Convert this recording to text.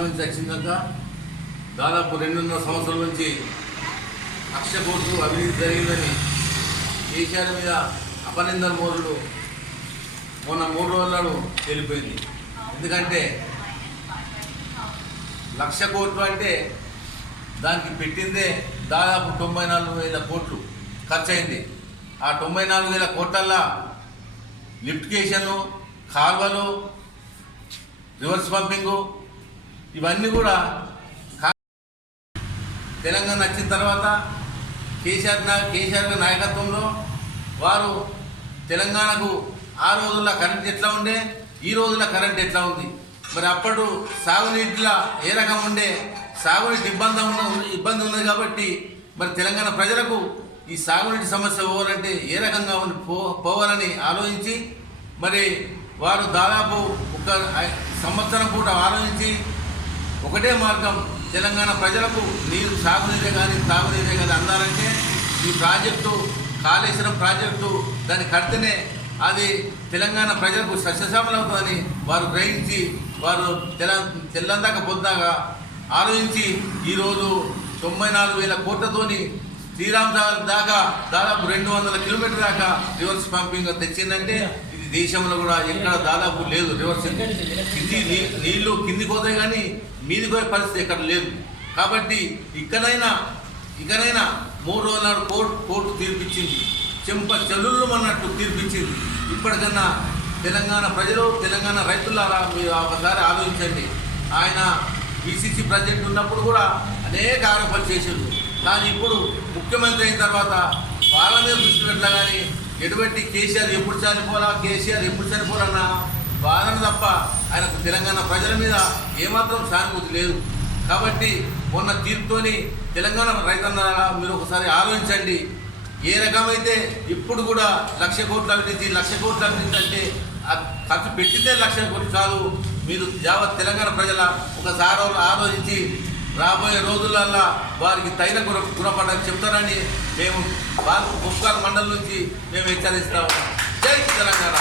నుంచి వచ్చినాక దాదాపు 2.5 సంవత్సరాల నుంచి 1,00,000 కోట్లు అవినీతి జరిగిందని కేసీఆర్ మీద అపనిందన మోరులు మొన్న 3 రోజుల నాడు తేలిపోయింది. ఎందుకంటే 1,00,000 కోట్లు అంటే దానికి పెట్టిందే దాదాపు 94,000 కోట్లు ఖర్చు అయింది. ఆ 94,000 కోట్లల్లో లిఫ్టికేషన్లు, కాల్వలు, రివర్స్ పంపింగు ఇవన్నీ కూడా తెలంగాణ వచ్చిన తర్వాత కేసీఆర్ నాయకత్వంలో వారు తెలంగాణకు ఆ రోజుల్లో కరెంట్ ఎట్లా ఉండే, ఈ రోజుల్లో కరెంట్ ఎట్లా ఉంది, మరి అప్పుడు సాగునీటిలో ఏ రకం ఉండే, సాగునీటి ఇబ్బంది ఉన్నది కాబట్టి మరి తెలంగాణ ప్రజలకు ఈ సాగునీటి సమస్య పోవాలంటే ఏ రకంగా పోవాలని ఆలోచించి మరి వారు దాదాపు 1 సంవత్సరం పూట ఆలోచించి ఒకటే మార్గం, తెలంగాణ ప్రజలకు నీరు సాగునీరే కానీ తాగునీరే కానీ అందాలంటే ఈ ప్రాజెక్టు కాళేశ్వరం ప్రాజెక్టు దాన్ని కడితేనే అది తెలంగాణ ప్రజలకు సస్యశ్యామలవుతుందని వారు గ్రహించి వారు తెల్లందాక పొద్దాగా ఆలోచించి ఈరోజు 94,000 కోట్లతోని శ్రీరామసాగర్ దాకా దాదాపు 200 కిలోమీటర్ల దాకా రివర్స్ పంపింగ్ తెచ్చిందంటే ఇది దేశంలో కూడా ఎక్కడ దాదాపు లేదు. రివర్స్ నీళ్లు కిందికి పోతాయి కానీ మీదికి పోయే పరిస్థితి ఎక్కడ లేదు. కాబట్టి ఇకనైనా 3 రోజుల నాడు కోర్టు తీర్పిచ్చింది, చెల్లుళ్ళు అన్నట్టు తీర్పిచ్చింది. ఇప్పటికన్నా తెలంగాణ ప్రజలు, తెలంగాణ రైతులారా మీరు ఒకసారి ఆలోచించండి. ఆయన బీసీసీ ప్రెసిడెంట్ ఉన్నప్పుడు కూడా అనేక ఆరోపణలు చేశారు. కానీ ఇప్పుడు ముఖ్యమంత్రి అయిన తర్వాత వాళ్ళ మీద దృష్టి పెట్టలా కానీ ఎటువంటి కేసీఆర్ ఎప్పుడు చనిపోవాలన్న వాదన తప్ప ఆయనకు తెలంగాణ ప్రజల మీద ఏమాత్రం సానుభూతి లేదు. కాబట్టి మొన్న తీర్పుతోని తెలంగాణ రైతన్నారా మీరు ఒకసారి ఆలోచించండి. ఏ రకమైతే ఇప్పుడు కూడా 1,00,000 కోట్ల అవినీతి, 1,00,000 కోట్ల అవినీతి అంటే ఖర్చు పెట్టితే 1,00,000 కోట్లు కాదు. మీరు యావత్ తెలంగాణ ప్రజల ఒకసారి ఆలోచించి రాబోయే రోజులల్లో వారికి తగిన గుణపడని చెప్తారని మేము కుక్కర్ మండలం నుంచి మేము హెచ్చరిస్తాము. జై తెలంగాణ.